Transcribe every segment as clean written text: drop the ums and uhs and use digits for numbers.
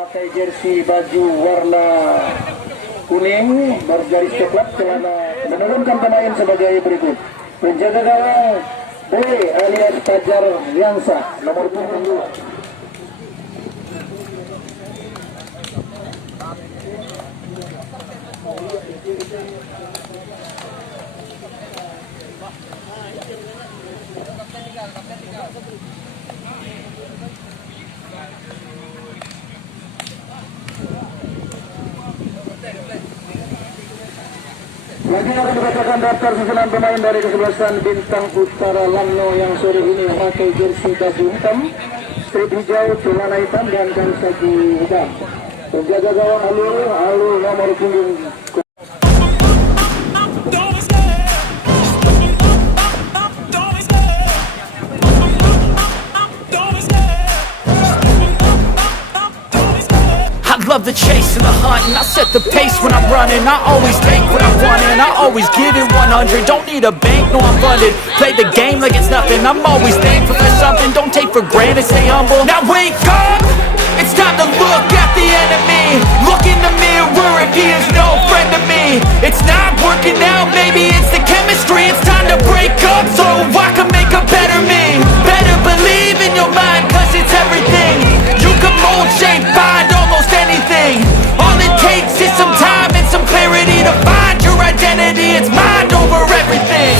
Pakai jersey baju warna kuning bergaris coklat, celana, menurunkan pemain sebagai berikut. Penjaga gawang B alias Fajar Riansa, nomor punggung 2. Lagi akan dibacakan daftar susunan pemain dari kesebelasan Bintang Utara Lamno yang sore ini memakai jersey baju hitam, strip hijau, celana hitam dan kaki hitam. Penjaga gawang Alur nomor punggung. Love the chase and the hunt, and I set the pace when I'm running. I always take what I want and I always give it 100. Don't need a bank, no I'm funded. Play the game like it's nothing. I'm always thankful for something. Don't take for granted, stay humble. Now wake up, it's time to look at the enemy. Look in the mirror if he is no friend to me. It's not working out, maybe it's the chemistry. It's time to break up so I can make a better me. Better believe in your mind, cause it's everything. You can mold, shape, find almost anything. All it takes is some time and some clarity to find your identity. It's mind over everything.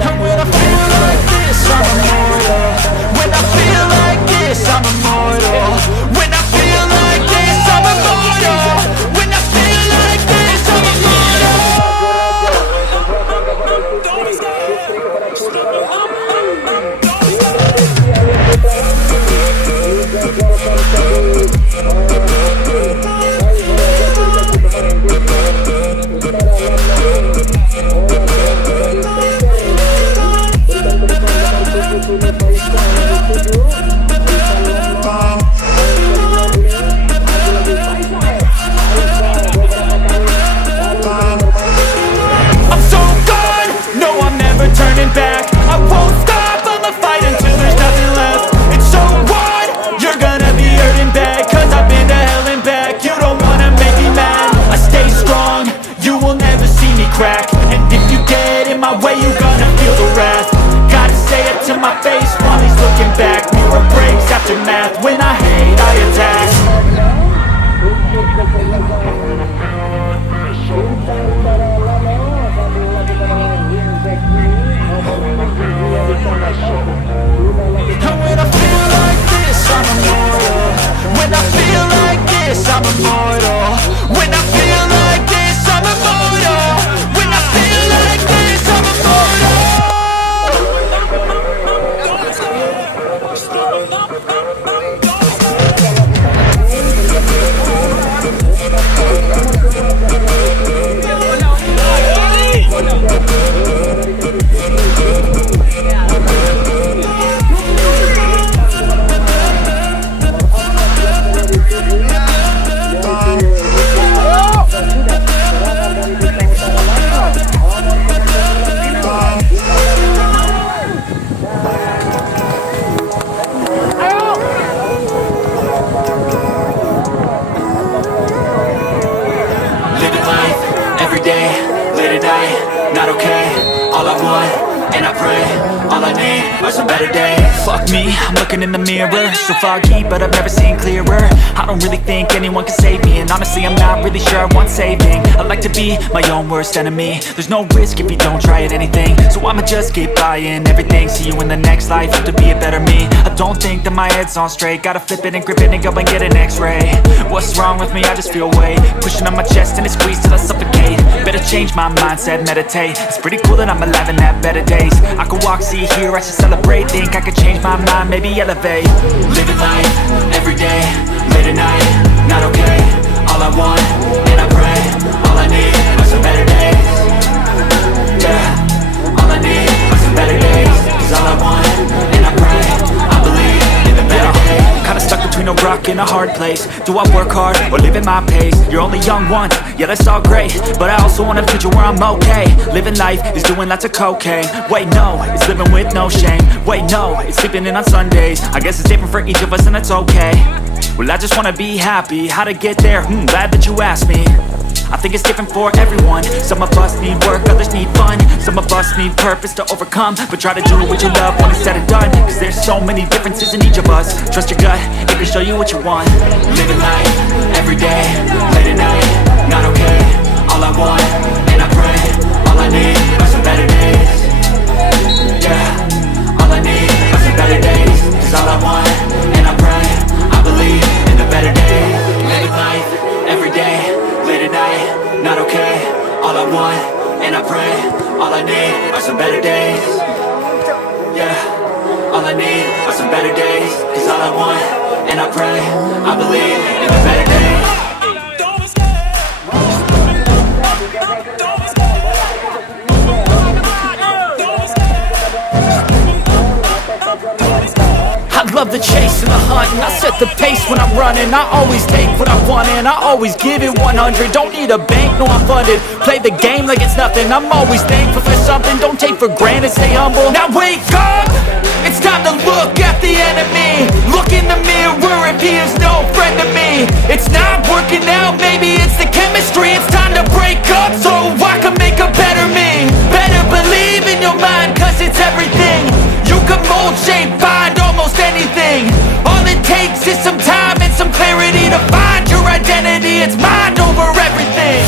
And when I feel like this, I'm immortal. When I feel like this, I'm immortal. When I feel like this, I'm immortal. When I feel like this, I'm immortal. I'm so gone, no I'm never turning back. I won't stop, I'ma fight until there's nothing left. It's so what? You're gonna be hurting bad, cause I've been to hell and back. You don't wanna make me mad, I stay strong, you will never see me crack. And if you get in my way, you gonna feel the wrath. Gotta say it to my face while he's looking back. Mirror breaks after math, when I hate I attack. And when I feel like this, I'm immortal. When I feel like this, I'm immortal. When I feel like this, I'm immortal. When I feel like this, I'm immortal. Living life, every day, late at night, not okay. All I want, and I pray, all I need are some better days. Fuck me, I'm looking in the mirror, so foggy, but I've never seen clearer. I don't really think anyone can save me, and honestly I'm not really sure I want saving. I like to be my own worst enemy. There's no risk if you don't try at anything, so I'ma just keep buying everything. See you in the next life, have to be a better me. I don't think that my head's on straight, gotta flip it and grip it and go and get an x-ray. What's wrong with me? I just feel weight pushing on my chest and it squeezes till I suffocate. Better change my mindset, meditate. It's pretty cool that I'm alive and have better days. I could walk, see, hear, I should celebrate. Think I could change my mind, maybe elevate. Living life, every day, late at night, not okay. All I want, and I pray, all I need are some better days. Yeah, all I need are some better days. Cause all I want, and I pray, I believe in the better days. Kinda stuck between a rock in a hard place? Do I work hard or live at my pace? You're only young once, yeah that's all great, but I also want a future where I'm okay. Living life is doing lots of cocaine. Wait no, it's living with no shame. Wait no, it's sleeping in on Sundays. I guess it's different for each of us and that's okay. Well I just wanna be happy, how to get there? Glad that you asked me. I think it's different for everyone. Some of us need work, others need fun. Some of us need purpose to overcome. But try to do what you love when it's said and done, cause there's so many differences in each of us. Trust your gut, it can show you what you want. Living life, everyday, late at night, not okay. All I want, and I pray, all I need are some better days. Yeah, all I need are some better days. Cause all I want, and I pray, I believe in the better days. Living life, everyday, late at night, not okay. All I want, and I pray, all I need are some better days. Yeah, all I need are some better days. Cause all I want, and I pray, I believe in the better days. I love the chase and the hunt, and I set the pace when I'm running. I always take what I want and I always give it 100. Don't need a bank, no I'm funded. Play the game like it's nothing. I'm always thankful for something. Don't take for granted, stay humble. Now wake up! It's time to look at the enemy. Look in the mirror if he is no friend to me. It's not working out, maybe it's the chemistry. It's time to break up so I can make a better me. Better believe in your mind, cause it's everything. You can mold, shape, find almost anything. All it takes is some time and some clarity to find your identity. It's mind over everything.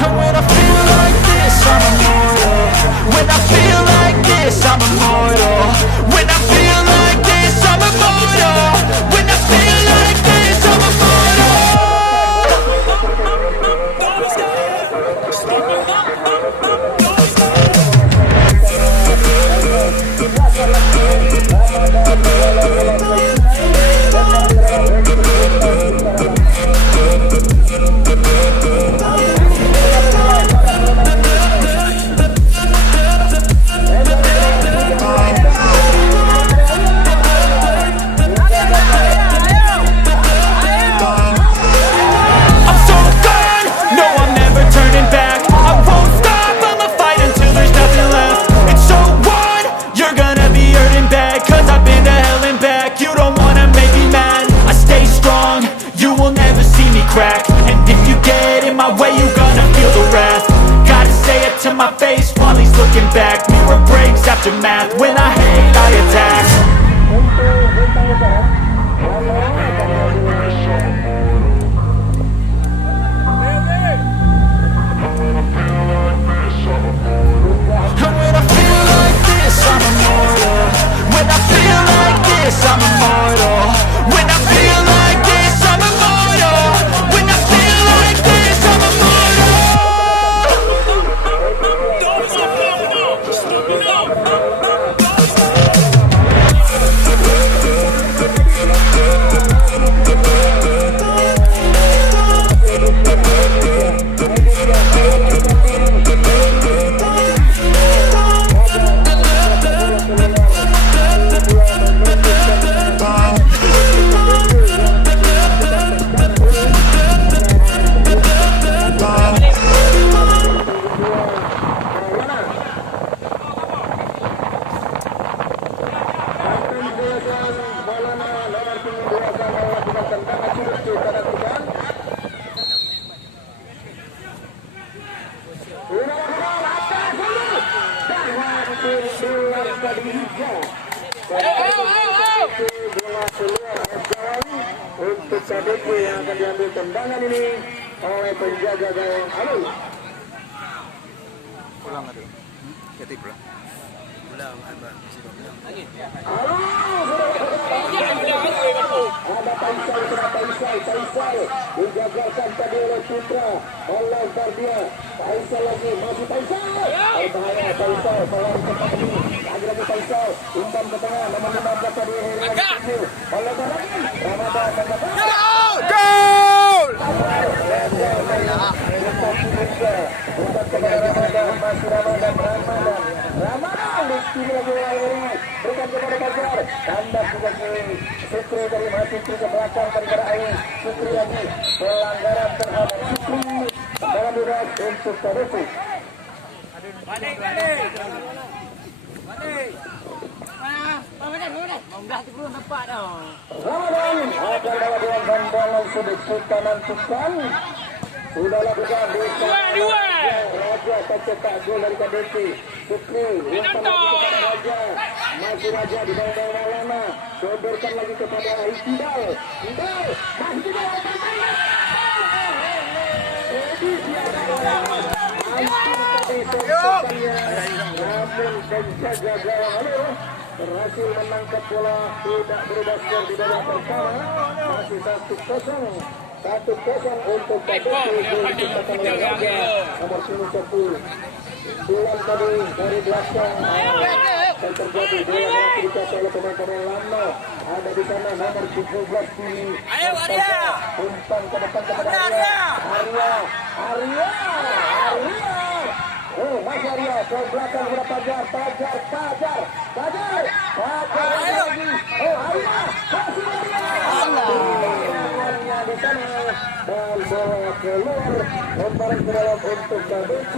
And when I feel like this, I'm immortal. When I feel like this, I'm immortal. When I feel like this, I'm immortal. When I feel like this, I'm immortal. To my face while he's looking back. Mirror breaks after math. When I hate, I attack. And when I feel like this, I'm immortal. When I feel like this, I'm immortal. When I feel like this, I'm immortal. When I feel like this, I'm immortal. Untuk KDP yang akan diambil tendangan ini oleh penjaga gawang Alul. Pulang atau? Ketik pulang. Pulang, Mbak. Ada Faisal digagalkan tadi oleh Putra. Allah Fardia. Faisal lagi, masih Faisal. Berbahaya Faisal, peluang cepat ini. Lagi Faisal, umpan ke tengah, nomor 15 tadi. Allah Ramadan. Gol! kepada Ramadan, masih Ramadan, Rizky lagi lari, berikan kepada Fajar, tanda juga ke Sukri dari Mahasiswa ke belakang daripada Ain, Sukri lagi, pelanggaran terhadap Sukri dalam dugaan untuk Kadefi. Balik. Ramadan akan bawa dengan bandangan sudah nantikan. Sudah lakukan dua. Raja tercetak gol dari KDP. Sukri umpan lagi kepada Raja. Masih Raja di bawah Maulana. Sodorkan lagi kepada Iqbal. Masih di bawah Maulana. Namun penjaga gawang berhasil menangkap bola, tidak berubah skor di babak pertama. Masih 1-0 untuk KDP. Nomor 11 Bulan tadi dari belakang dan terjadi bola yang dikasih oleh pemain Lamno. Ada di sana nomor 17 di umpan ke depan kepada Arya. Masih Arya ke belakang kepada Fajar lagi. Arya masih di sana dan bola keluar, lemparan ke dalam untuk KDP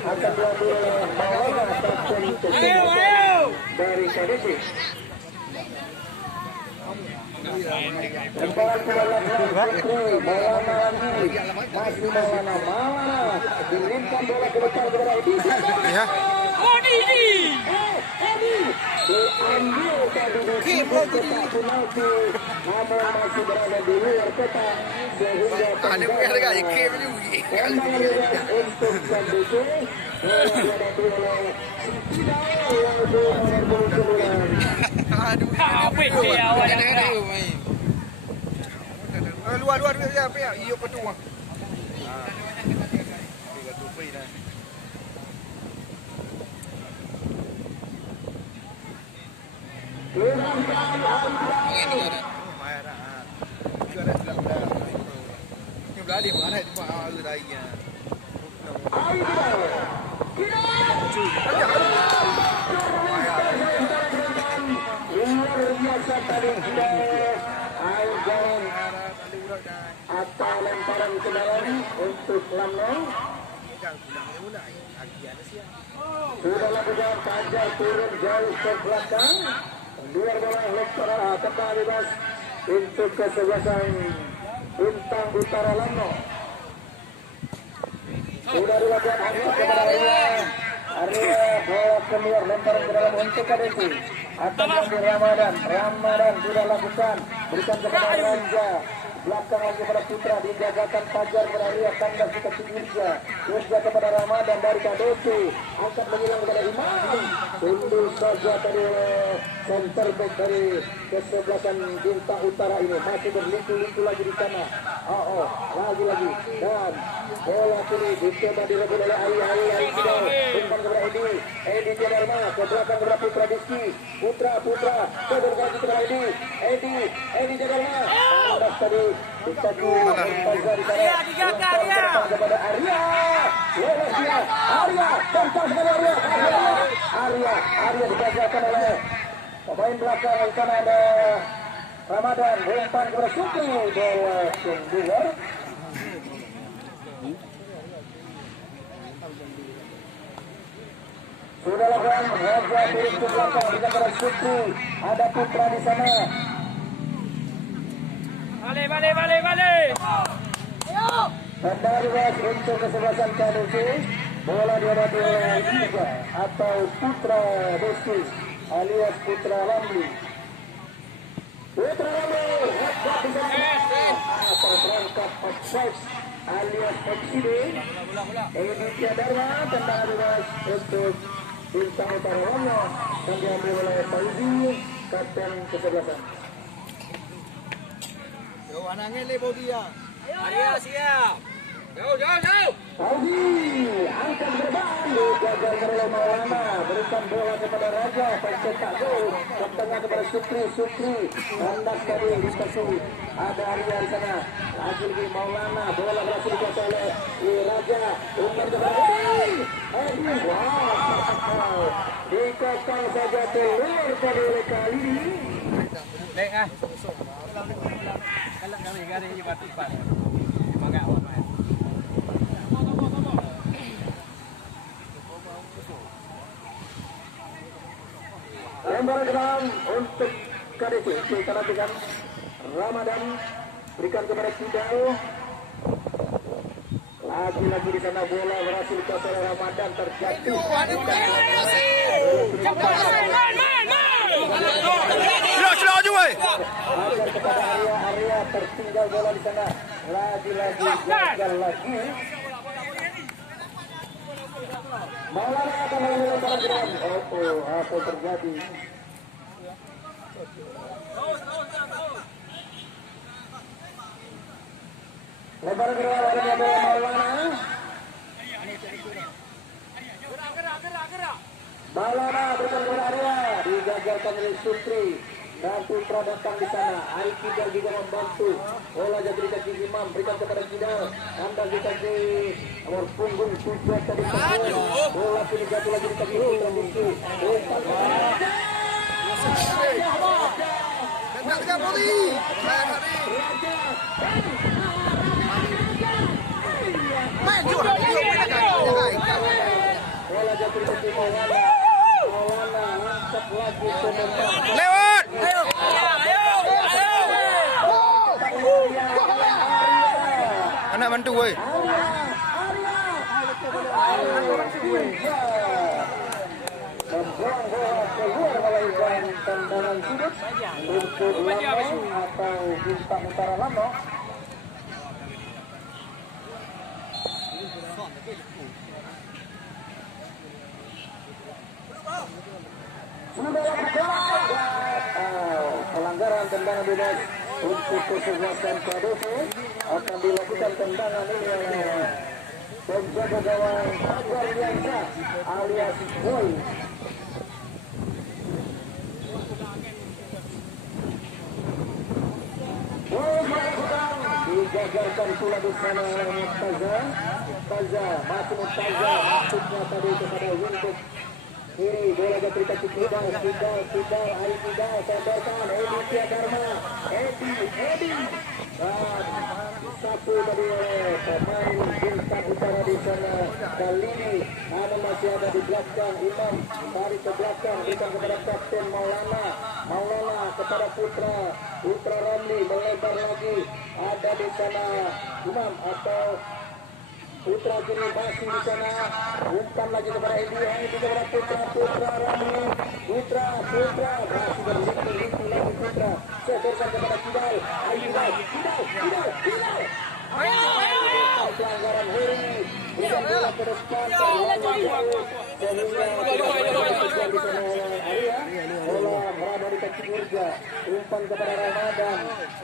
akan diambil oleh Maulana kapten dari KDP. Lemparan ke dalam Sukri, Maulana lagi, masih Maulana dilimpan bola ke depan kepada Edi. Diambil tadi di kotak penalti, namun masih berada di luar kotak sehingga tendangan untuk KDP dihadapi oleh luar dia iyo kedua. Atau lemparan ke dalam untuk Lamno. Sudah lakukan Fajar turun jauh ke belakang. Dua bola elektoral tendang bebas untuk kesebelasan Bintang Utara Lamno. Sudah dilakukan angkat kepada Arya bola keluar, lemparan ke dalam untuk KDP. Akan diambil Ramadan sudah lakukan, berikan kepada Raja. Belakang lagi kepada Putra, dijagakan Fajar kepada Arya, kandas kita Irja kepada Ramadan dari KDP, angkat mengilang kepada Imam. Tunduk saja tadi center back dari kesebelasan Bintang Utara ini, masih berliku-liku lagi di sana. Lagi dan bola kini dicoba direbut oleh Ari umpan kepada Edi Dharma ke belakang kepada Putra Diski. Putra sodor lagi kepada Edi Dharma kandas tadi dicaju Fajar di sana kepada Arya. Lolos dia Arya, tentang kepada Arya digagalkan oleh pemain belakang. Di sana ada Ramadan, umpan kepada Sukri, bola keluar. Sudah lakukan Raja turun ke belakang, di kepada Sukri, ada Putra di sana. Balik. Tendangan bebas untuk kesebelasan KDP. Bola dihadapi oleh Iba atau Putra Deski alias Putra Ramli. Atau perangkap offside alias FCD. Edi Dharma, tendangan bebas untuk Bintang Utara Lamno dan diambil oleh Fauzi, kapten kesebelasan. Yo anaknya le dia. Arya siap. Jauh, jauh, jauh. Fauzi angkat berbang dijaga oleh Maulana, berikan bola kepada Raja, pencetak gol ke tengah kepada Sukri hendak dari dikasih ada Arya di sana, lagi Maulana, bola berhasil dikuasai oleh Raja, umpan kepada Edi, wow, dikekang saja telur pada oleh kali ini. Dek ah. Kalau kami gari ni batu pat. Mangga awak. Lempar ke dalam untuk KDC. Kita nantikan Ramadan, berikan kepada Kidal. Lagi-lagi di sana bola berhasil dikuasai oleh Ramadan, terjatuh. Slow je weh. Ajar kepada Arya tertinggal bola di sana. Lagi-lagi gagal lagi. Maulana akan memulai bola ke dalam. Oh, apa terjadi? Lebar ke dalam ada bola Maulana. Gerak. Maulana berikan kepada Arya, digagalkan oleh Sukri. Dan Putra datang di sana. Ari Kidal juga membantu. Bola jadi kaki Imam, berikan kepada Kidal. Anda di kaki nomor punggung 7 tadi. Bola kini jatuh lagi di kaki Putra Bukti. Nak dekat poli. Main juga. Bola jatuh di kaki Maulana. Maulana angkat lagi ke Lewat. Anak bantu weh. Membuang bola keluar melahirkan tendangan sudut untuk Lano atau Bintang Utara Lano. Sudah pelanggaran tendangan bebas untuk kesebelasan KDC akan dilakukan tendangan ini oleh penjaga gawang Agar Liansa alias Boy. Boy melakukan digagalkan pula di sana oleh Murtaza. Masih Murtaza maksudnya tadi kepada Windows kiri, bola jatuh kaki Kidal, Ari Kidal, sadarkan, Edi Tiadarma, Edi, satu tadi oleh pemain Bintang Utara di sana, kali ini namun masih ada di belakang Imam, tarik ke belakang, berikan kepada Kapten Maulana kepada Putra Ramli, melebar lagi, ada di sana Imam atau Putra kini masih di sana, umpan lagi kepada Edi kepada Putra Ramli, Putra masih berlinting lagi Putra, setorkan kepada Kidal, Kidal. Pelanggaran Heri, bukan bola ke depan, bola berada di kaki Urja, umpan kepada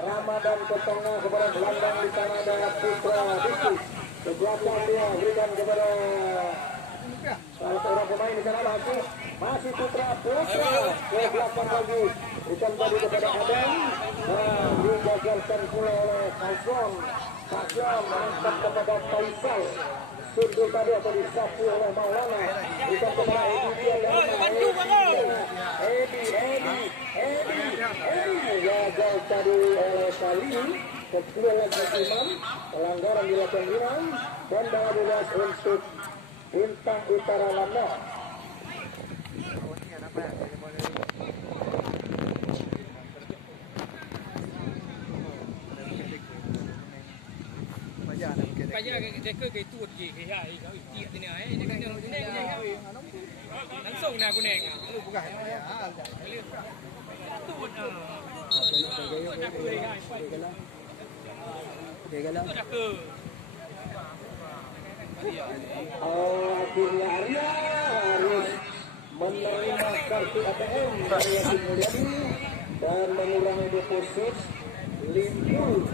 Ramadan ke tengah kepada gelandang di sana ada Putra Diki. Ke belakang dia berikan kepada salah seorang pemain di sana masih Putra ke belakang lagi berikan tadi kepada Adam dan digagalkan pula oleh Kazam mengangkat kepada Faisal. Sundul tadi atau disapu oleh Maulana, berikan kepada Edi gagal tadi oleh Salim. Kedua lagi Imam, pelanggaran dilakukan Imam, tendangan bebas untuk Bintang Utara Lano. Kaya jaga ke tu je ke ya, tiap ni ai, dia kena langsung nak kuning. Bukan. Akhirnya Arya harus menerima kartu ATM dari Yasin Mulyadi dan mengurangi deposit 50.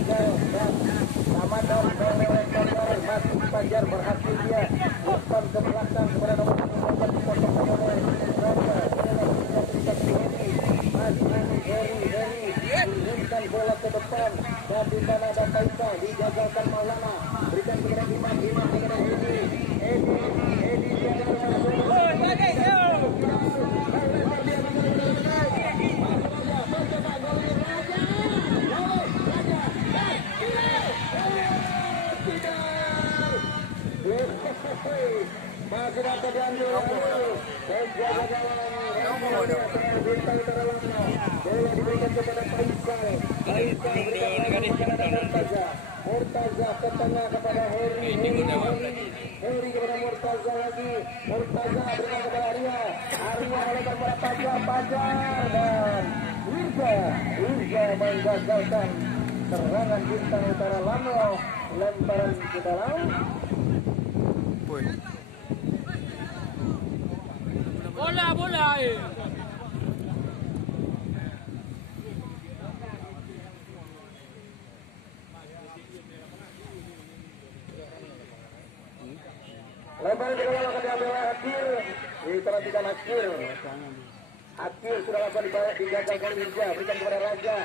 gagal dan Ramadan melewat Fajar masih Fajar berhasil dia umpan ke belakang kepada nomor 14 dipotong oleh Raja Heri turunkan bola ke depan dan di sana ada Faisal digagalkan Maulana berikan kepada Imam kepada Edi masih dapat diambil penjaga gawang bintang terlalu bola diberikan kepada Faisal Murtaza ke tengah kepada Heri kepada Murtaza lagi Murtaza berikan kepada Arya melebar kepada Fajar dan Wirja menggagalkan serangan Bintang Utara Lano lemparan ke dalam. Bola. Lemparan ke dalam akan diambil Akil. Diperhatikan Akil sudah lakukan digagalkan Wirja. Berikan kepada Raja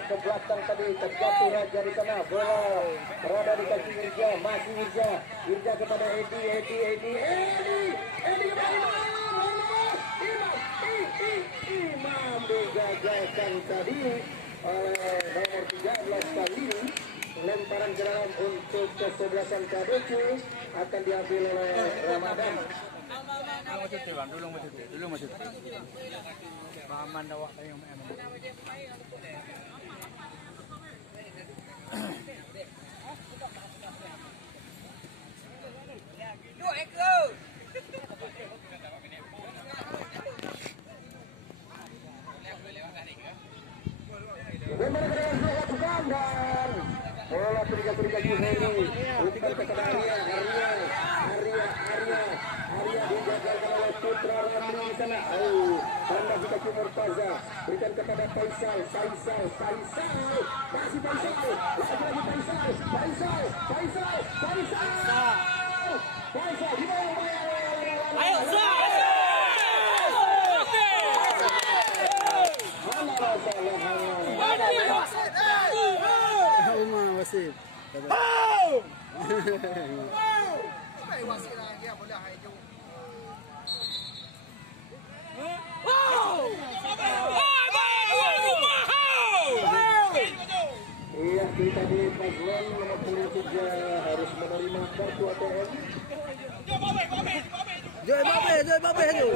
ke belakang tadi terjatuh Raja di sana. Bola berada di kaki Wirja. Masih Wirja kepada Edi Imam digagalkan tadi oleh nomor 13 kali. Lemparan ke dalam untuk kesebelasan KDC akan diambil oleh Ramadan. Dulu masuk. Paman awak kayo emang. Dan bola terikat Heri berikan kepada Arya digagalkan oleh Putra Ramli di sana. Tanda di kaki Murtaza berikan kepada Faisal masih Faisal di bawah. Ayo Wasit. Iya, kita di paslon nomor 23 harus menerima kartu ATM. Joy Babe itu.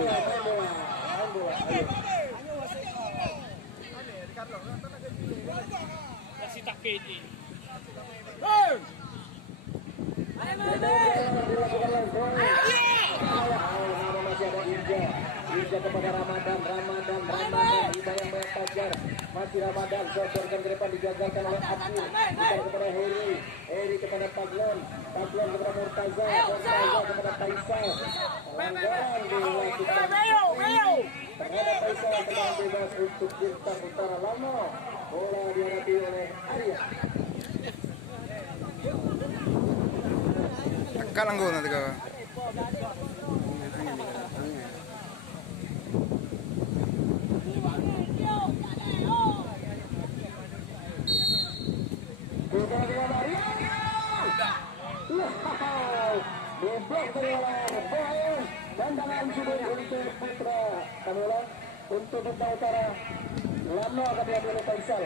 Kasih takut ini. Masih ada Wirja kepada Ramadan dibayang Fajar masih Ramadan sortorkan ke depan digagalkan oleh Akil kepada Heri kepada Paglon kepada Murtaza kepada Faisal pelanggaran dilakukan terhadap Faisal tendangan bebas untuk Bintang Utara Lama. Bola dihadapi oleh Arya. Kalanggo nanti kau. Bebas dari Bohong tendangan sudah untuk Putra Kamula untuk Bintang Utara Lama akan diambil oleh Faisal.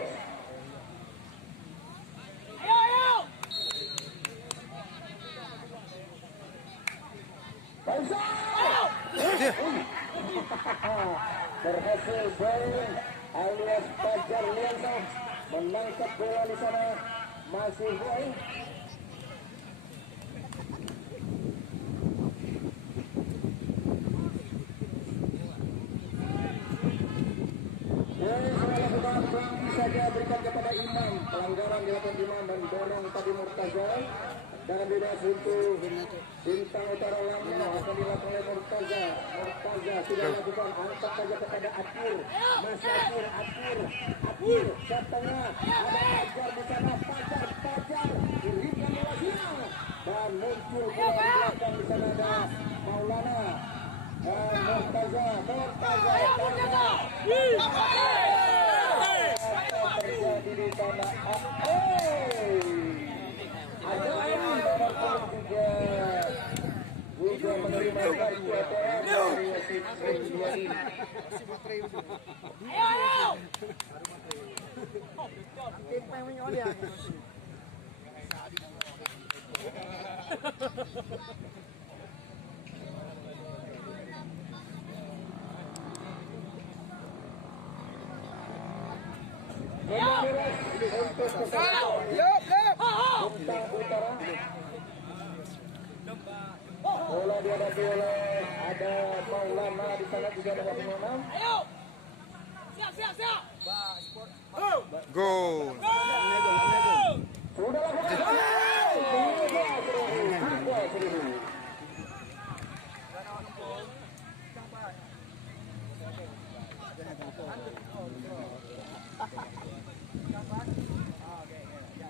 Berhasil Boyeng alias Fajar Liansa menangkap bola di sana. Masih Boyeng. Saja berikan kepada Imam, pelanggaran dilakukan Imam dan dorong tadi Murtaza dan bebas untuk Bintang Utara Lama akan dilakukan oleh Murtaza sudah lakukan angkat saja kepada Akir, masih Akir setengah ada Fajar di sana. Ada nomor 3 juga menerima kartu dari wasit Sriwijaya. Bintang Utara. Bola dihadapi oleh ada Maulana di sana juga nomor 56. Gol. Sudah lakukan.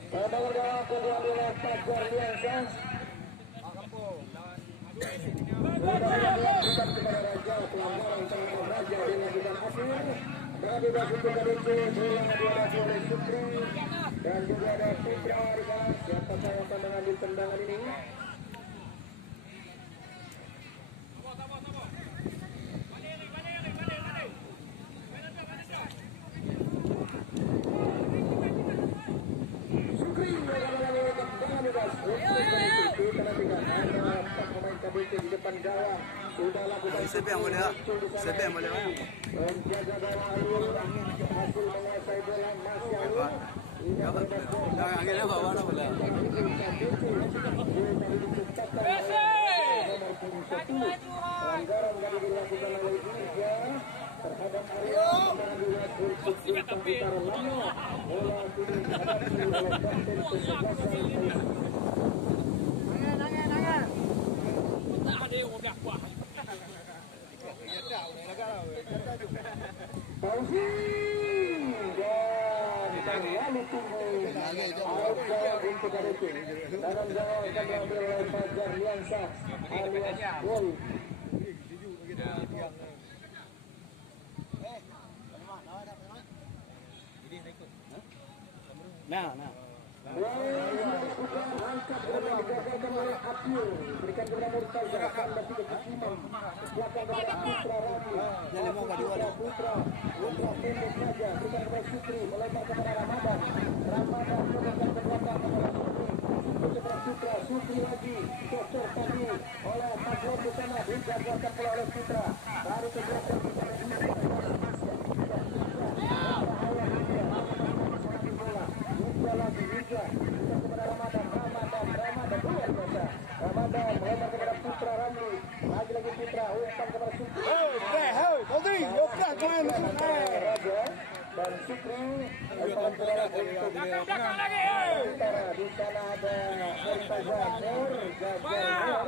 Pada gawang kedua oleh Fajar Liansyah. Sudah dilakukan kepada Raja, pelanggaran terhadap Raja dilakukan akhir. Dan bebas untuk KDC yang dihadapi oleh Sukri dan juga ada Putra Arifan. Siapa yang akan mengambil tendangan ini? Sukri akan mengambil tendangan bebas untuk KDC. Kita nantikan ada pemain KDC di depan gawang. Sudah lakukan Sebab boleh. menjaga bola alur, hasil menguasai bola masih alur. Angin apa warna bola? Pelanggaran yang dilakukan oleh Indonesia terhadap Arya untuk Bintang Utara Lama. Bola kini dihadapi oleh kapten kesebelasan. Fauzi dan terlalu tunggu out untuk KDC. Dalam gawang akan diambil oleh Fajar Liansyah alias gol. Nah. Bukan angkat bola digagalkan oleh Abdul, berikan kepada Murtaza, akan bagi ke Imam, belakang kepada Putra Rami, Putra pendek saja, berikan kepada Sukri, melebar kepada Ramadan, memberikan ke belakang kepada Putra, Sukri lagi, bocor tadi oleh Maglon di sana, digagalkan pula oleh Putra, baru ke belakang kepada lagi juga kepada Ramadan luar biasa. Ramadan melebar kepada Putra Ramli, lagi Putra umpan kepada Sukri. Raja dan Sukri umpan kepada Utara. Di sana ada Murtaza Nur, Jajar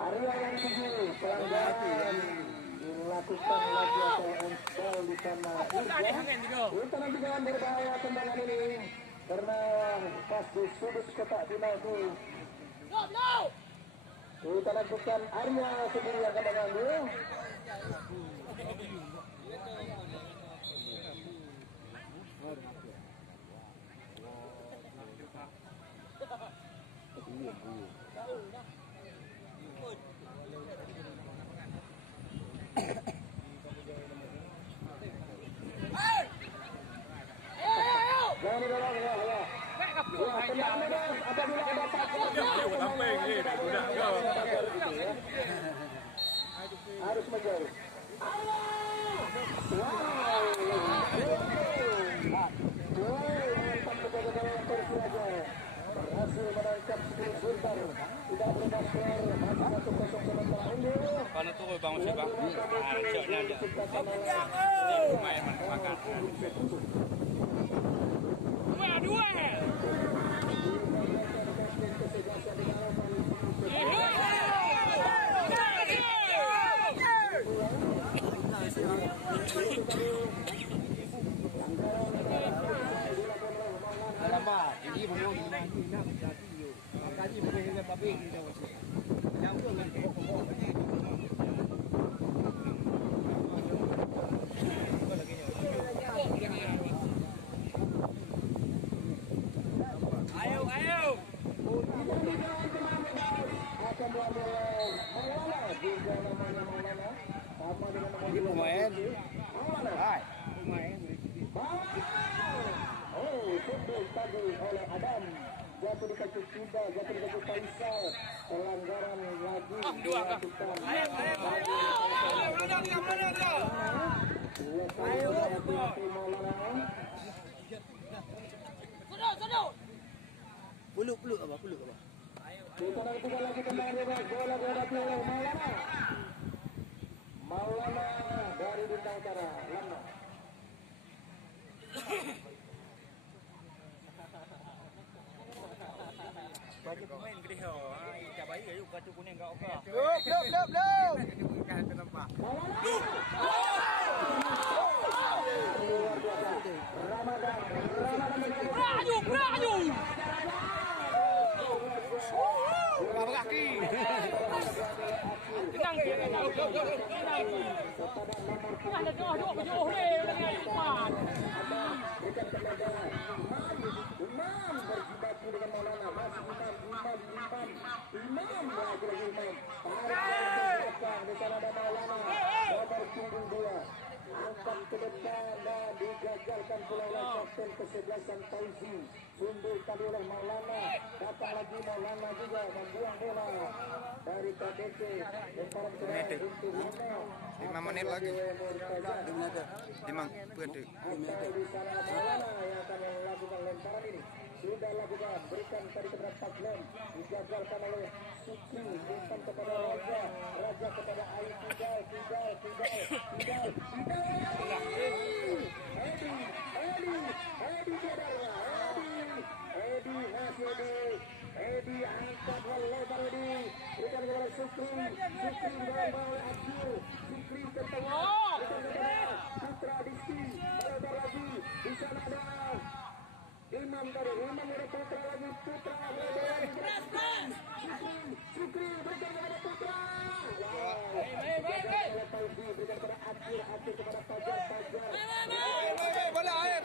Arya yang 7 pelanggaran dilakukan lagi atau ensel di sana. Kita nanti jangan berbahaya tendangan ini karena pas di sudut kotak final itu. Kita lakukan Arya sendiri yang akan mengambil. Jangan didorong ya. Apabila ada harus menjauh. Berhasil menangkap 10 Sultan. Tidak berubah skor, masih 1-0 sementara unggul. Kalau tu bang Syed bang, shotnya aja. Main makan. Dua. Lambat, ini belum nanti nak jadi you. Makanya boleh dengan babing ni dah masih. Yang tu kan pokok-pokok ni. Oh, sundul tadi oleh Adam. Jatuh di kaki Tida, jatuh di kaki Faisal. Pelanggaran lagi dilakukan. Peluk apa? Kita nanti lagi tendangan bebas, bola dihadapi oleh Maulana. Maulana dari Bintang Utara, Lamno. Baju pemain gede ho. Ika bayi ayo kartu kuning enggak oke. Ramadan. Berapa kaki? Tenang. Ada doa berjodoh dengan Iman. Bukan tendangan. Imam berjibaku dengan Maulana. Masih Imam lagi Imam. Tarik ke belakang. Di sana ada Maulana. Nomor punggung 2. Angkat ke depan dan digagalkan pula oleh kapten ke-11 Fauzi. Sundul tadi oleh Maulana. Datang lagi Maulana juga membuang bola dari KDP. Lemparan ke untuk 5 menit lagi. 5 menit. Atau di sana Maulana yang akan melakukan lemparan ini. Sudah lakukan, berikan tadi kepada Pak Glenn, digagalkan oleh Suci, berikan kepada Raja kepada Ayu, Tidal, Edi angkat lebar Edi, berikan kepada Sukri dibawa oleh Abdul, Sukri ketemu, berikan kepada Putra Diski, lebar lagi, di sana ada Imam tadi, Imam ada Putra lagi, Sukri berikan kepada Putra. Berikan kepada Abdul kepada Fajar. Bola ayo,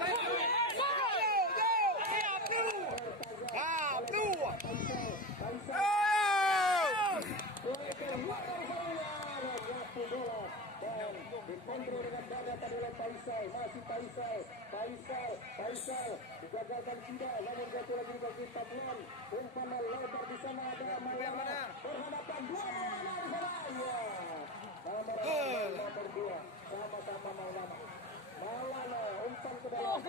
dikontrol dengan dada tadi oleh Faisal, masih Faisal digagalkan tidak, namun jatuh lagi bagi Tablan, umpan lebar di sana ada Maulana, berhadapan dua Maulana di sana, ya nomor 2 sama-sama Maulana umpan ke dalam,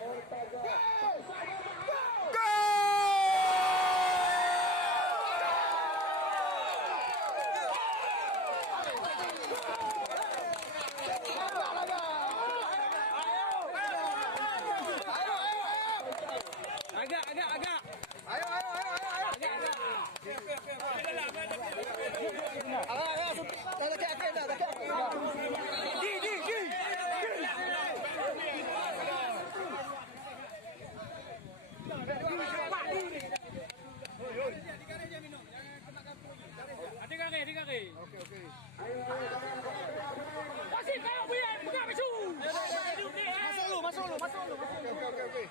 Murtaza, Agak. Ayo. Di kaki. Oke. Masih kau punya, bukan bisu. Masuk lu. Oke. Acak kaki.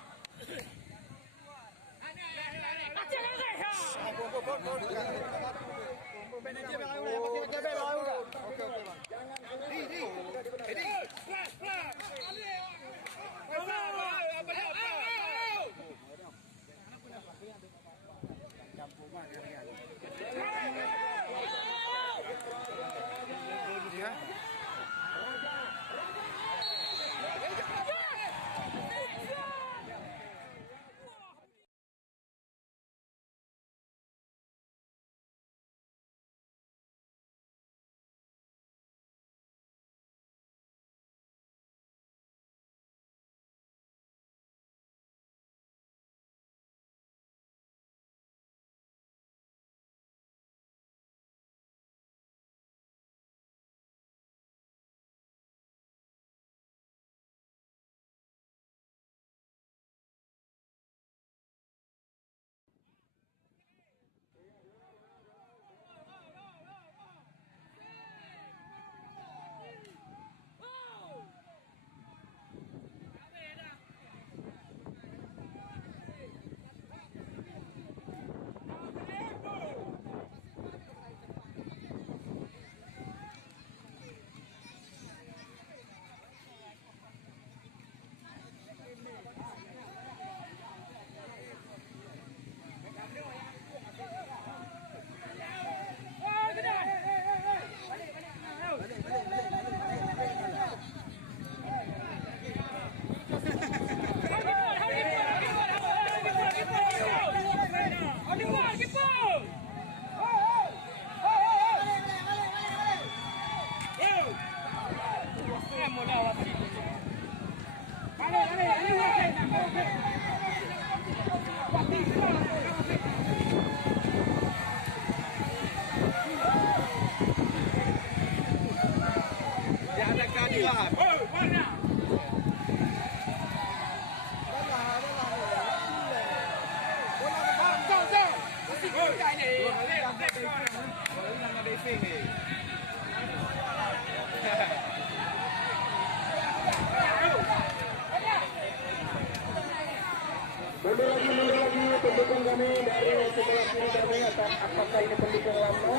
mundur lagi pendukung kami dari sebelah kiri kami akan apakah ini pendukung lama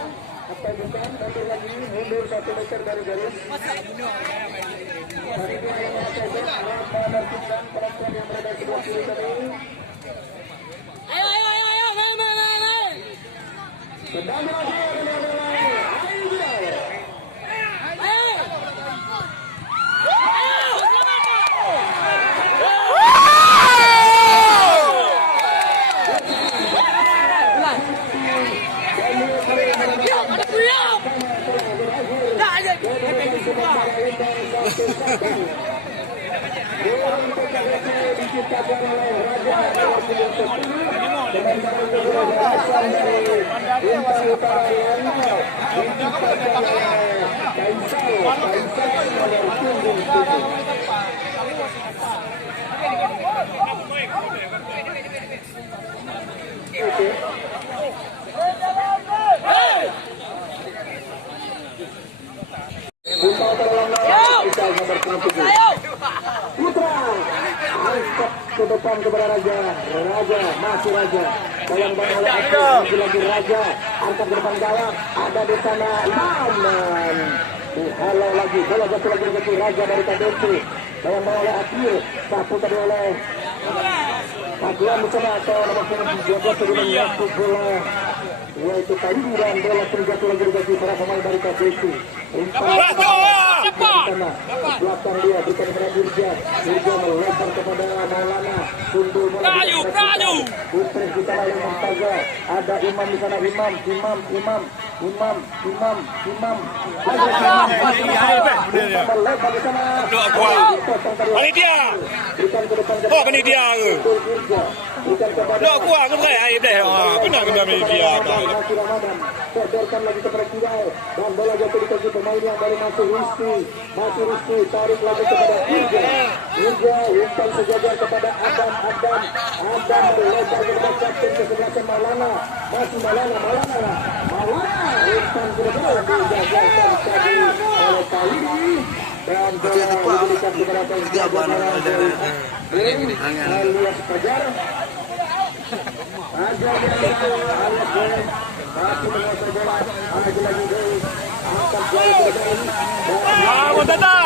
atau bukan. Mundur 1 meter dari garis. Hari ini yang mengatakan menertibkan penonton yang berada di sebelah kiri kami. Ayo, main. Sedang lagi akan mulai. Diciptakan oleh Raja dengan Bintang Utara Lano diciptakan oleh Kaisal oleh Punggung Bintang Utara Lano Kaisal nomor 67 Putra angkat ke depan kepada Raja masih Raja dalam bola lagi Raja angkat ke depan gawang ada di sana namun halau lagi bola jatuh lagi Raja dari KDC dalam bola oleh Akil sapu tadi oleh Aguan bersama atau nomor 12 tadi menyapu bola yaitu Tanduran bola terjatuh lagi para pemain dari KDC belakang dia berikan kepada Dirja melempar kepada Maulana Tundu Putri kita yang Mustaza ada Imam di sana Imam melempar di sana Panitia. Oh, panitia ke? Nak kuat ke bukan air dah. Benar kena panitia. Sodorkan lagi kepada Kidal dan bola jatuh di kaki pemain yang baru masuk Rizky tarik lagi kepada Irja umpan sejajar kepada Adam melempar kepada kapten kesebelasan Maulana masih Maulana umpan benar-benar dijajarkan tadi oleh Kali dan bola diberikan kepada penjaga alias Fajar masih menguasai bola lagi angkat bola ke depan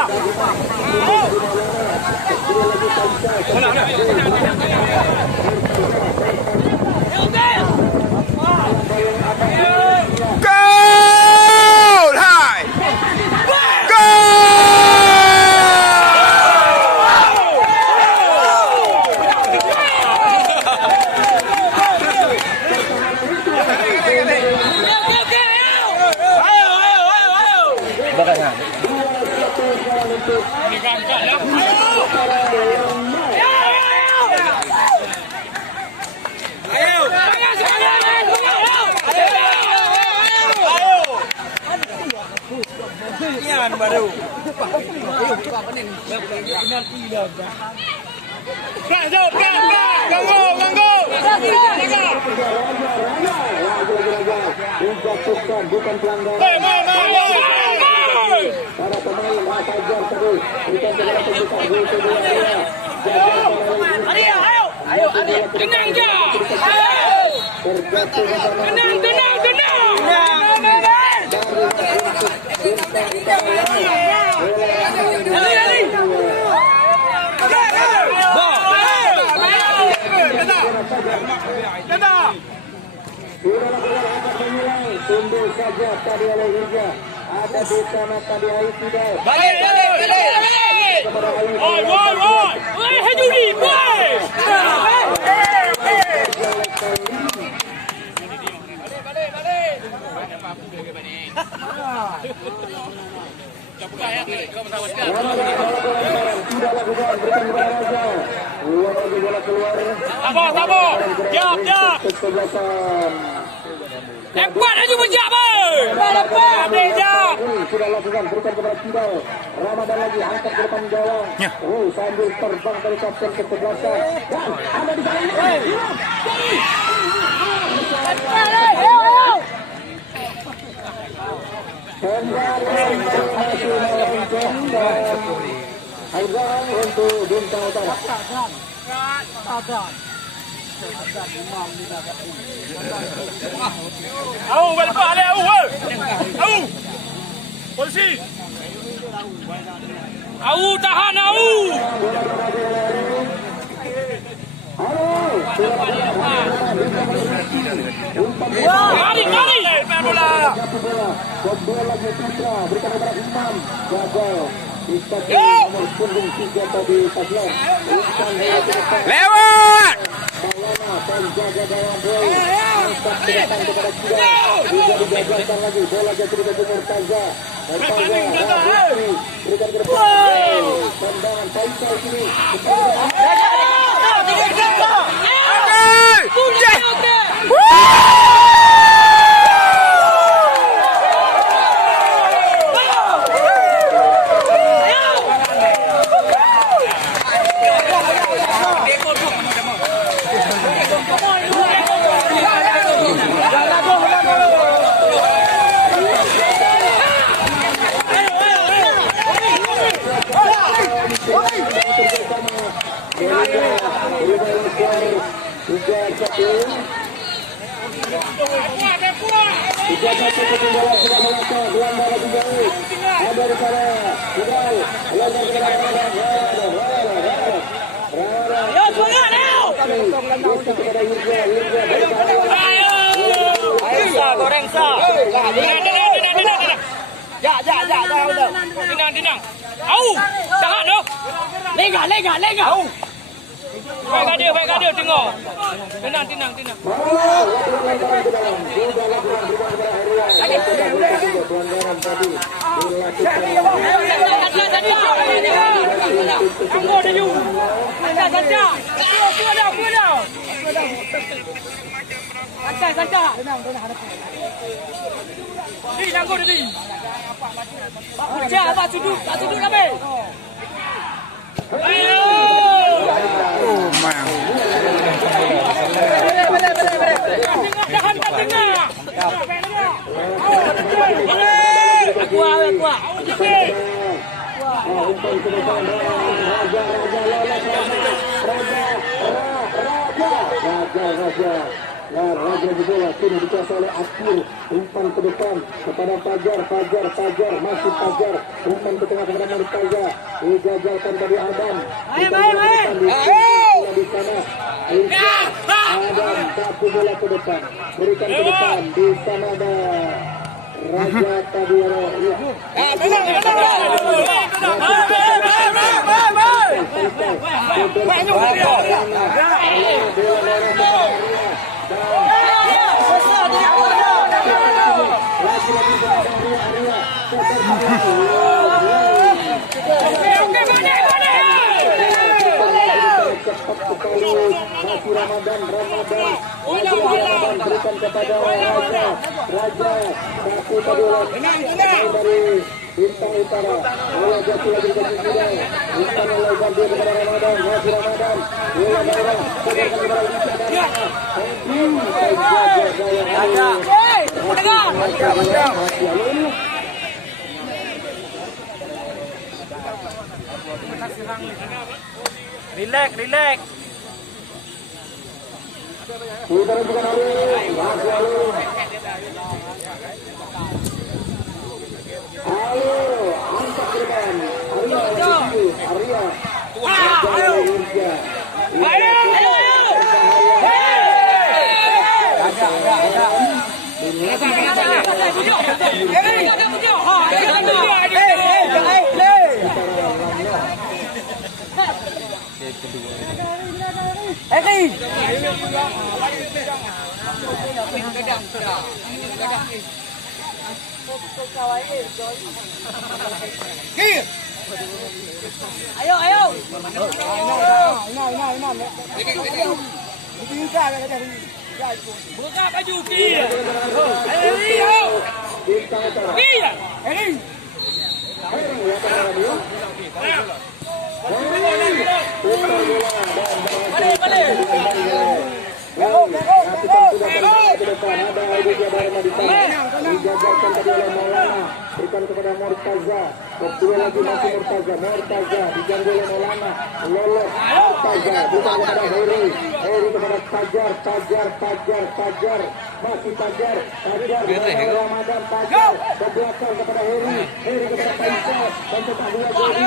baru. dijatuhkan bukan pelanggaran. Para pemain Fajar terus berikan kepada pembuka gol kedua dia. Ayo, tenang je. Terjatuh Tenang. Tunduk saja tadi oleh Irja. Ada di sana tadi Aifidal. Balik. Oi, Hajuri, boy. Sabar. Jap. Lepas Haju berjap lepas jap. Sudah lakukan berikan kepada Kidal. Ramadan lagi angkat ke depan gawang. Sambil terbang dari kapten kesebelasan. Dan ada di sana ini. Harga untuk Bintang Utara. Au balik le au. Au. Polisi. Au tahan au. Mari. Main bola. Kedua lagi Putra berikan kepada Imam gagal. Istaka nomor punggung 3 tadi Paslan. Lewat. Maulana penjaga gawang bola. Angkat ke depan kepada Kidal. Juga digagalkan lagi. Bola jatuh ke Murtaza. Murtaza berikan ke depan. Tendangan Faisal sini. Ketinggalan sudah melangkah gelandang lebih jauh. Ada di sana Kidal. Sa goreng sa. Dinang. Au. Tahan tu. Lega. Au. Baik ada tengok. Tenang. Anggo dah you. Sanca. Pua dah. Sanca. Ni anggo dah ni. Kerja abang sudut dah Ayo. Oh man. Tahan tengah. Aku. Raja bola kini dikuasai oleh Akhir. Umpan ke depan kepada Fajar masih Fajar. Umpan ke tengah kepada Murtaza. Digagalkan dari Adam. Di sana Adam satu bola ke depan. Berikan ke depan. Di sana ada Raja Tabiaro. Masih Ramadan berikan kepada Raja satu bola dari Bintang Utara. Bola jatuh lagi ke Kidal. Bintang lebar dia kepada Ramadan. Masih Ramadan. Bola merah berikan kepada Relax. Sudah bukan Ayo, angkat ke depan. Arya. Ayo. Buka baju dia. Ayo. Dia. Balik. depan. Ada Aidi Jabarma di sana. Dijagalkan tadi oleh Maulana. Berikan kepada Murtaza. Kedua lagi masih Murtaza. Murtaza dijangkau oleh Maulana. Lolos Murtaza. Berikan kepada Heri. Heri kepada Fajar. Fajar. Masih Fajar. Kepada Ramadan. Fajar. Ke belakang kepada Heri. Heri kepada Faisal. Dan tetap dua Heri.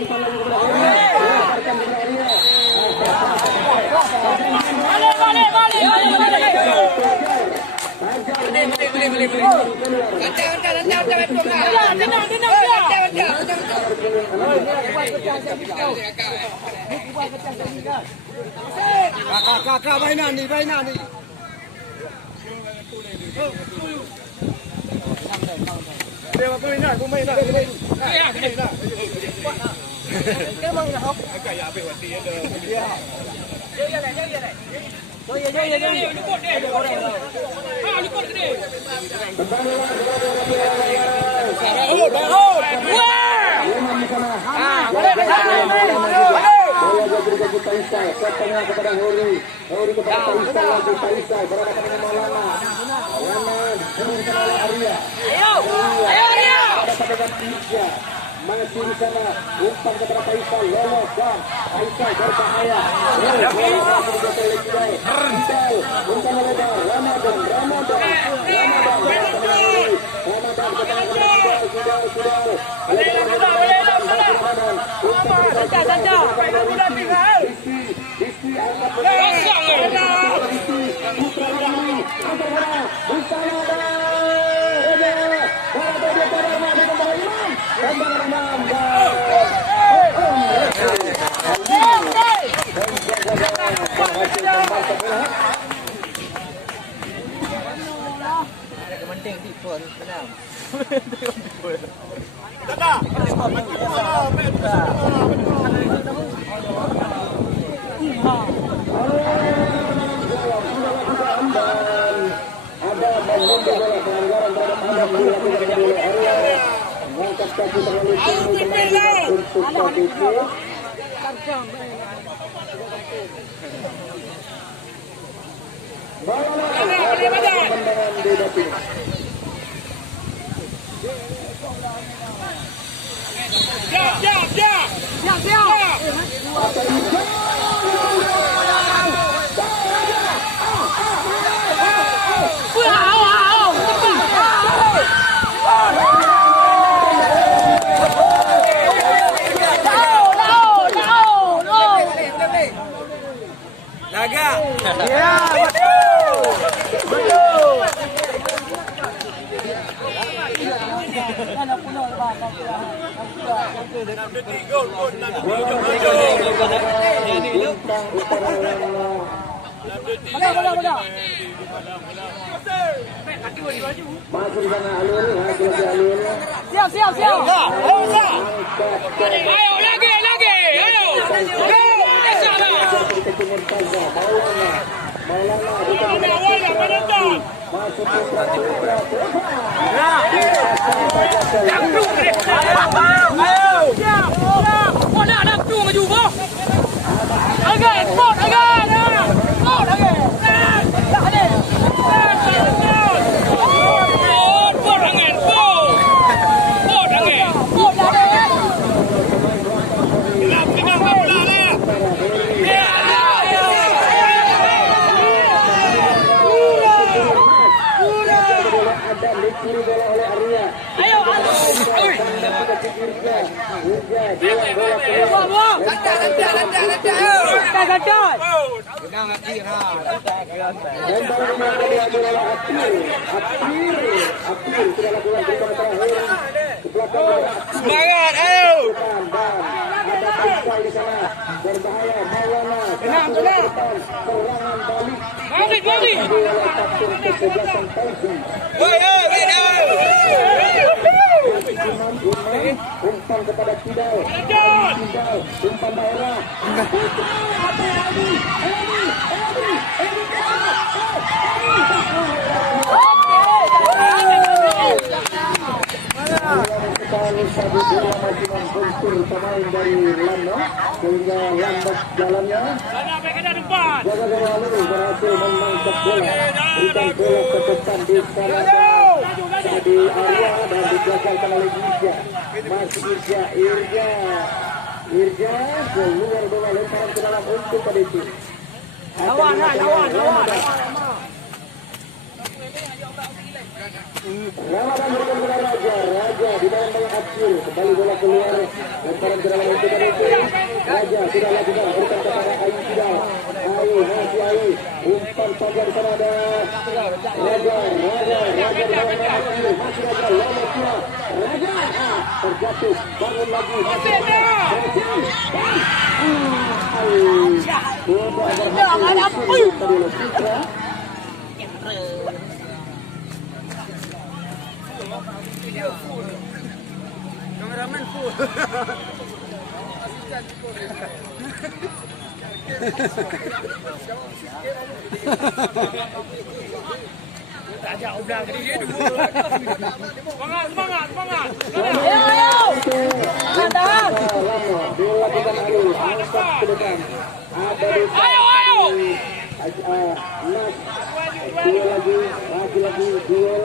Umpan lagi kepada Heri. Leparkan kepada Arya. Kakak mainan ni. Dia mainan. Setengah kepada Heri kepada Faisal lagi Faisal berhadapan dengan Maulana. Dibunuhkan oleh Arya. Ayo Arya. Pada tiga masih di sana umpan kepada Faisal lolos dan Faisal berbahaya. Umpan oleh Ramadan. Masuk sana alur. Siap. Ayo lagi. Ayo. Semangat, ayo. Umpan kepada Kidal, umpan daerah. satu bola masih membentur pemain dari Lano sehingga lambat jalannya. Jaga lalu berhasil menangkap bola, berikan bola ke depan di sana di area dan digagalkan oleh Irja. Masih Irja keluar bola lemparan ke dalam untuk PDIP. Lawan. Ramadan berikan kepada Raja di dalam banyak kecil, kembali bola keluar, lemparan ke dalam untuk PDIP. Raja sudah lakukan, berikan kepada Ayu Sidal. Ayu, umpan saja di sana ada Raja di dalam banyak kecil, masih Raja, terjatuh, bangun lagi, masih Kameramen full. Raja udah gede dia dulu. Semangat. Ayo. Mantap. Dilakukan Ayu, angkat ke depan. Ayo. Lagi duel.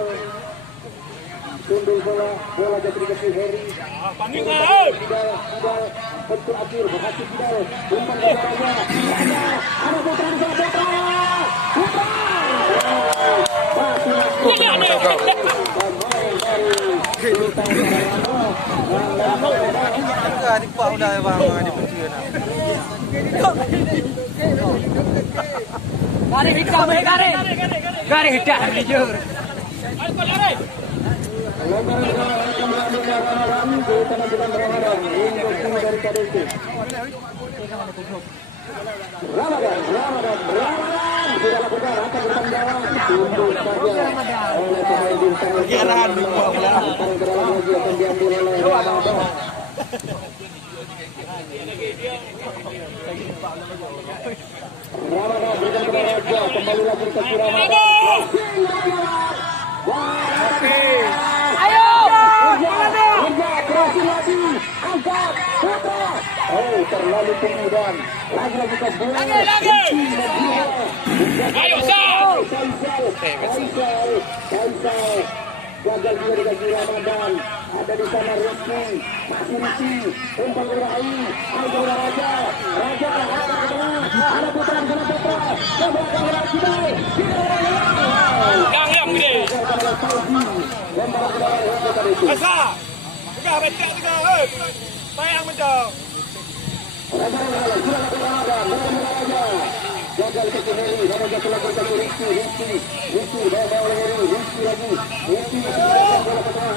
Tunduk bola jatuh ke Heri. Tidak bentuk akhir berhasil Sidal. Umpan ke Raja. Ada putra di sana putra. Garing hitam hijau. Ramadan sudah lakukan akan bertanggung jawab tunduk saja oleh pemain bintang Ramadan akan diambil oleh Ramadan. Ramadan berikan kepada Raja, kembali lagi ke Ramadan. Ayo. Kerasi lagi, angkat, putra. Oh, terlalu kemudian. Lagi ke bola. Ayo, Sal. Kaisal. Gagal juga dikasih Ramadan. Ada di sana Rusmi. Masih Rusmi. Umpan ke Ayu. Ayu ke Raja. Raja. Ada putra di sana putra. Kembali lagi. Yang gede. Asa. Tengah becak tengah. Bayang macam. Gagal ke Heri, Ramadan telah berkata Rizky bawa oleh Heri, Rizky lagi, Rizky bola ke tengah,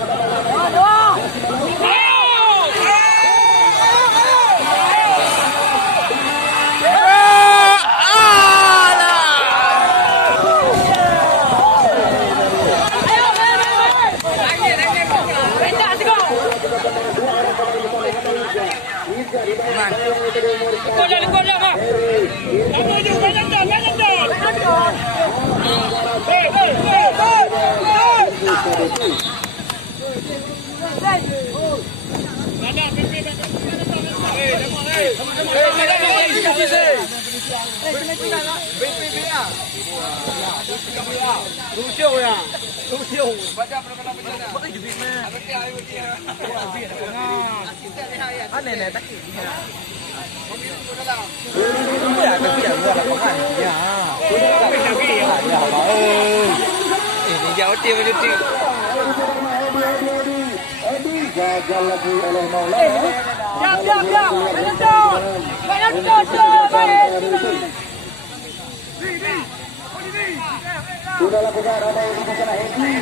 Ini jauh dia menyuti. gagal lagi oleh Maulana. Siap. Sudah lakukan ada yang di sana Edi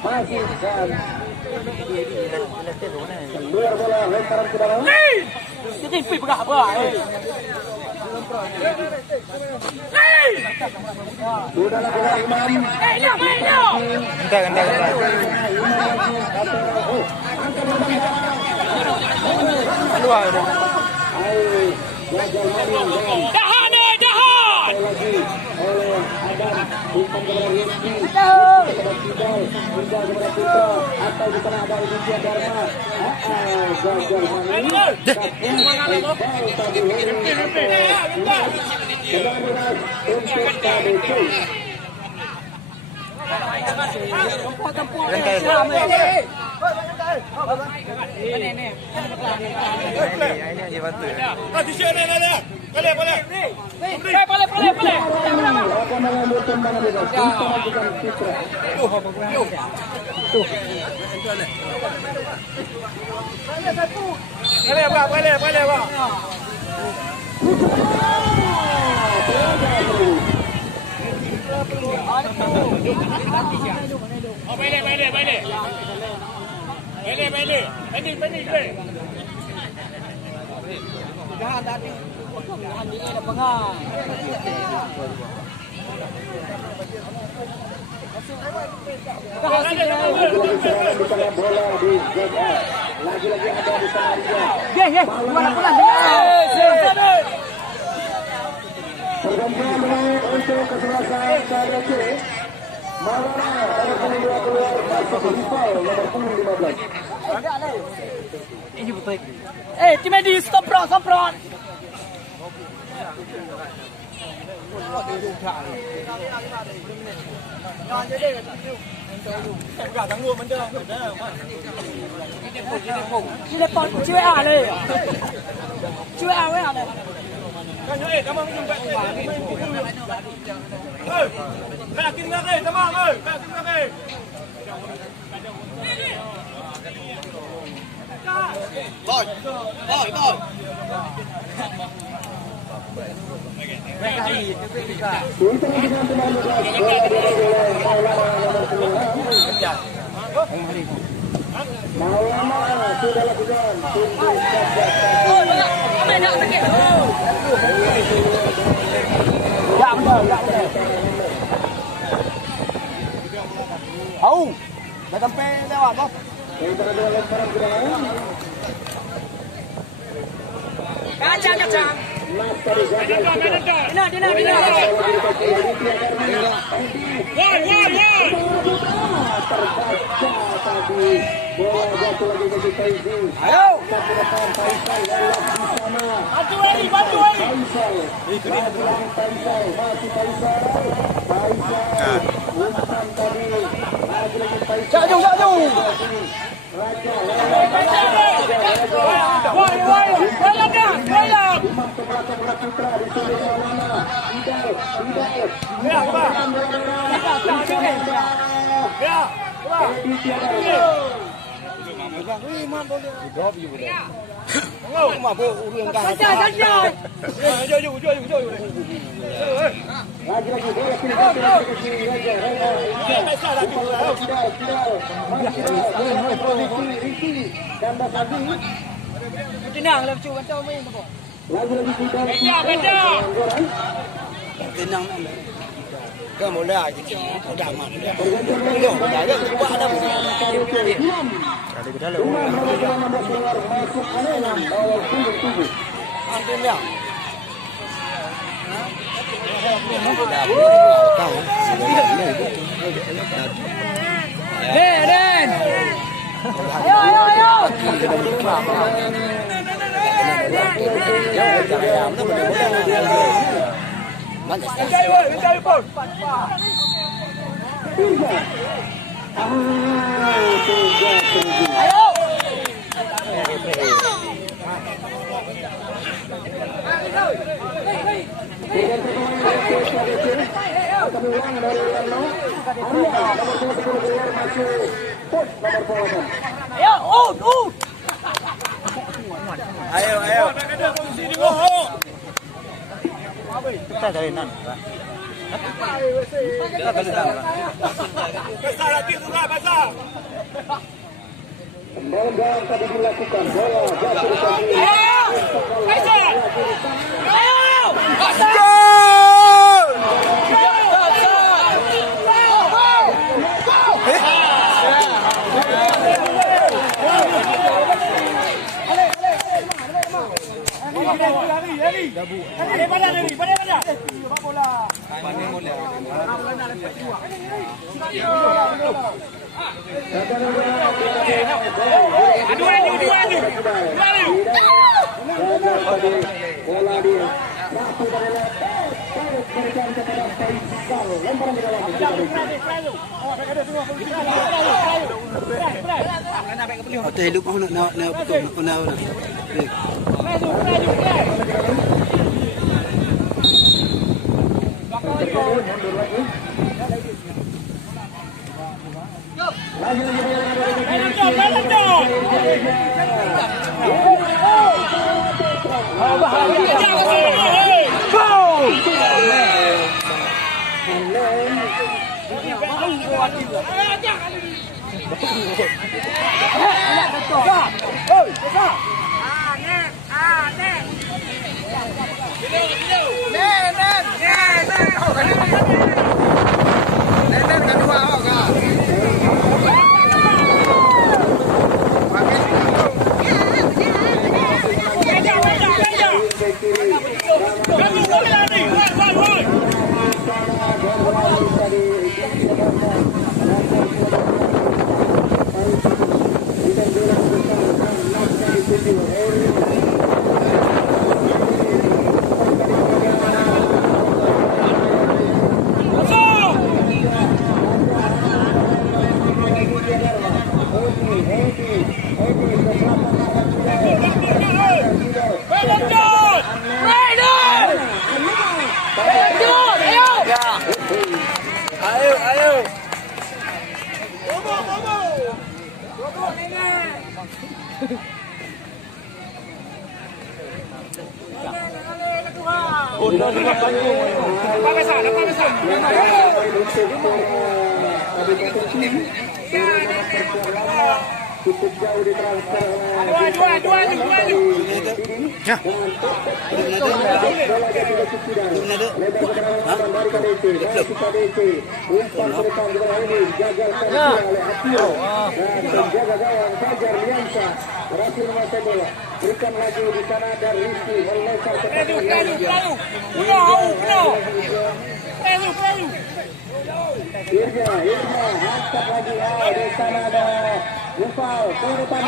masih kan keluar bola lemparan ke dalam. Jadi pergi berapa? Sudah lakukan Imam. Ganti. Keluar. Dahan. lagi oleh Adam, umpan kepada Rizky, kepada Fidal, Fidal kepada Putra, atau di sana ada Udhya Dharma. Gagal manis. Tadi untuk KBC. Akan mengambil tendangan bebas. Bukan Putra. Bola di ZR. Lagi-lagi ada di sana dia. Pergantian untuk kesebelasan KBC. Maulana keluar masuk rival nomor 15. Tim Edi, stop front. Ini pon cuy ale. Cuy ale ale. Maulana sudah lakukan. Dah sampai lewat bos. Kacang. Dina. Bola jatuh lagi ke Faizi. Ayo. Bantu Eri. Faisal. Umpan tadi. Lagi Faisal. Jauh. Umpan kepada Putra di sini Maulana. Lagi-lagi bola sini Tenang lah cuy, kau main tu. Tenang. Kan boleh aja. Ada aman. Dia ada buat ada. Ada kita lalu. Ambil Den. Ayo. Ayo. Kita dari nan. Kita dari nan. Besar lagi juga besar. Tendangan tadi dilakukan bola jatuh lagi. Bola dia masuk dari lepas berikan kepada Faisal, lemparan ke dalam. Hotel hidup kau nak betul nak. Cukup jauh di transfer berikan lagi di sana dan Rizky melesar Irja angkat lagi di sana ada Nufal ke depan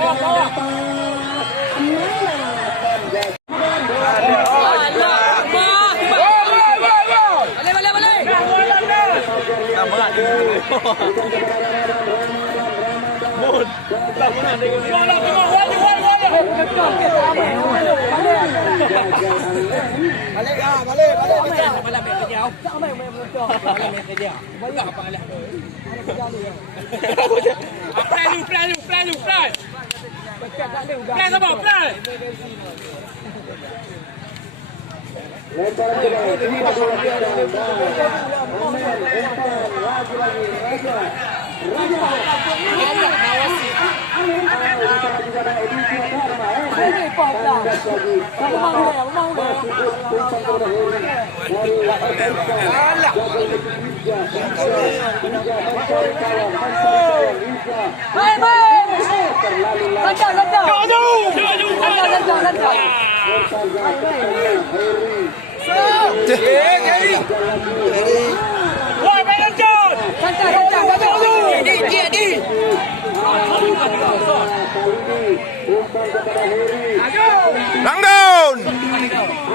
Langdown.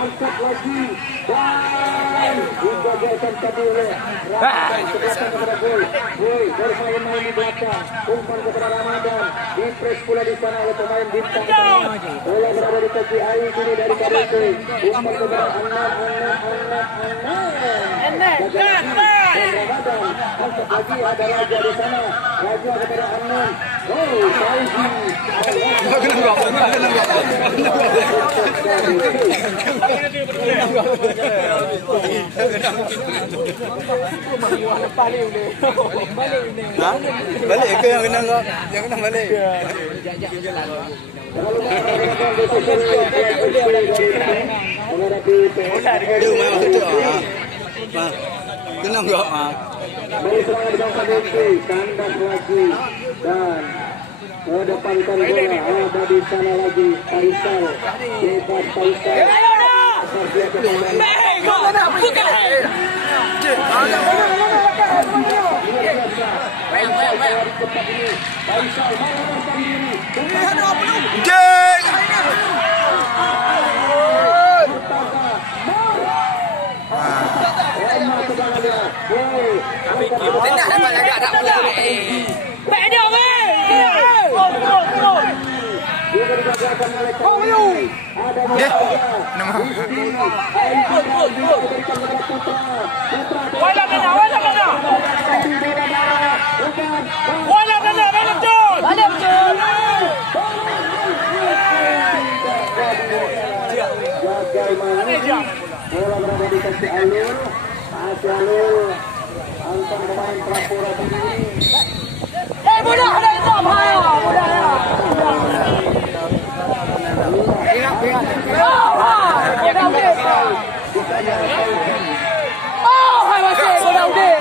angkat lagi dan digagalkan tadi oleh kepada gol bermain di belakang umpan kepada Ramadan dipres pula di sana oleh pemain bintang bola berada di kaki Ayu kini dari KDC umpan kepada Ramadan angkat lagi ada Raja di sana Raja kepada Anan Balik ke yang kena kau? Yang kena balik. Dia main masuk tu. Kena kau? Baik serangan di bangsa DP, kandas lagi dan Kedepankan bola ada di sana lagi Faisal. Bebas Faisal. Bola berada di kaki alur, masih alur antara pemain Prapura sendiri. Mudah ada itu apa ya? Mudah ya. Oh, hai masih mudah udah.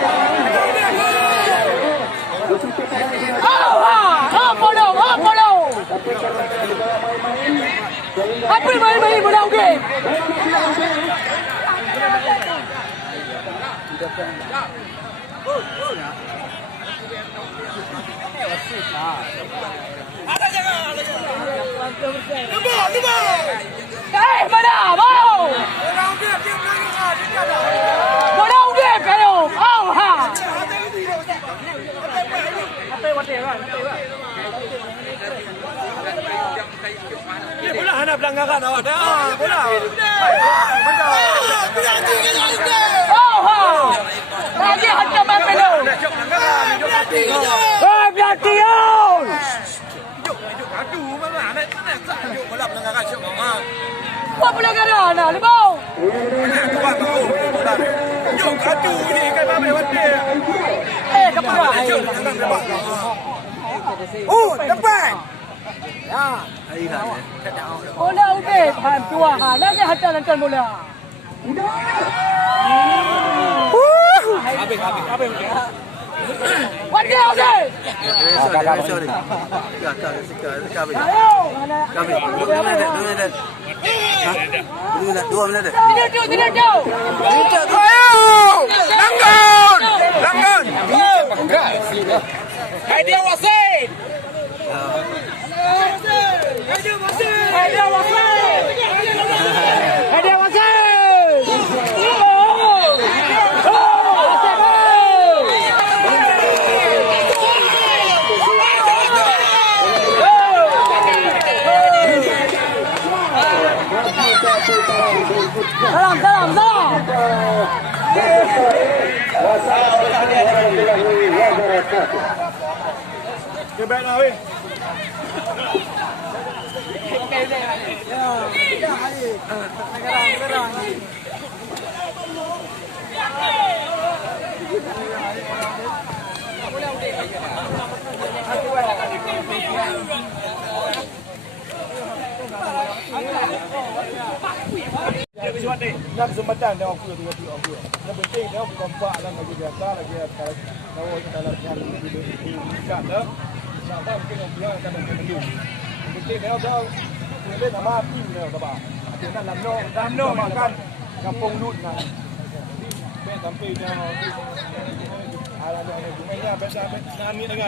Bodoh. Apa main mudah udah. Mana mau? Bodoh udah kayo. Oh ha. Bola hana pelanggaran awak dah. Bola. Oh ha. Lagi hantar main penuh. Pelatihan. Aduh, mana nak bola pelanggaran syok mah. Apa pelanggaran nak lemau? Yuk aduh ni kan babe wate. Kepala. depan. Bola udah pan tua ha. Lagi hantar nonton bola. Habis. Wajib okey. Sorry. Kabe. Ayo. 2 minit. Tidak jauh. Langgan. Idea wasit. Salam. Kebaik lah weh. Dia bersifat ni. Nak kesempatan dia aku tu. Yang penting dia kompak dalam lagi biasa lagi tahu kita dalam di kat dah. Sampai mungkin yang dia akan menunggu. Penting dia dah boleh nama api dia apa. Ada nak lamno makan kampung Lut kan. Sampai dia ala dia mainnya biasa nami dengan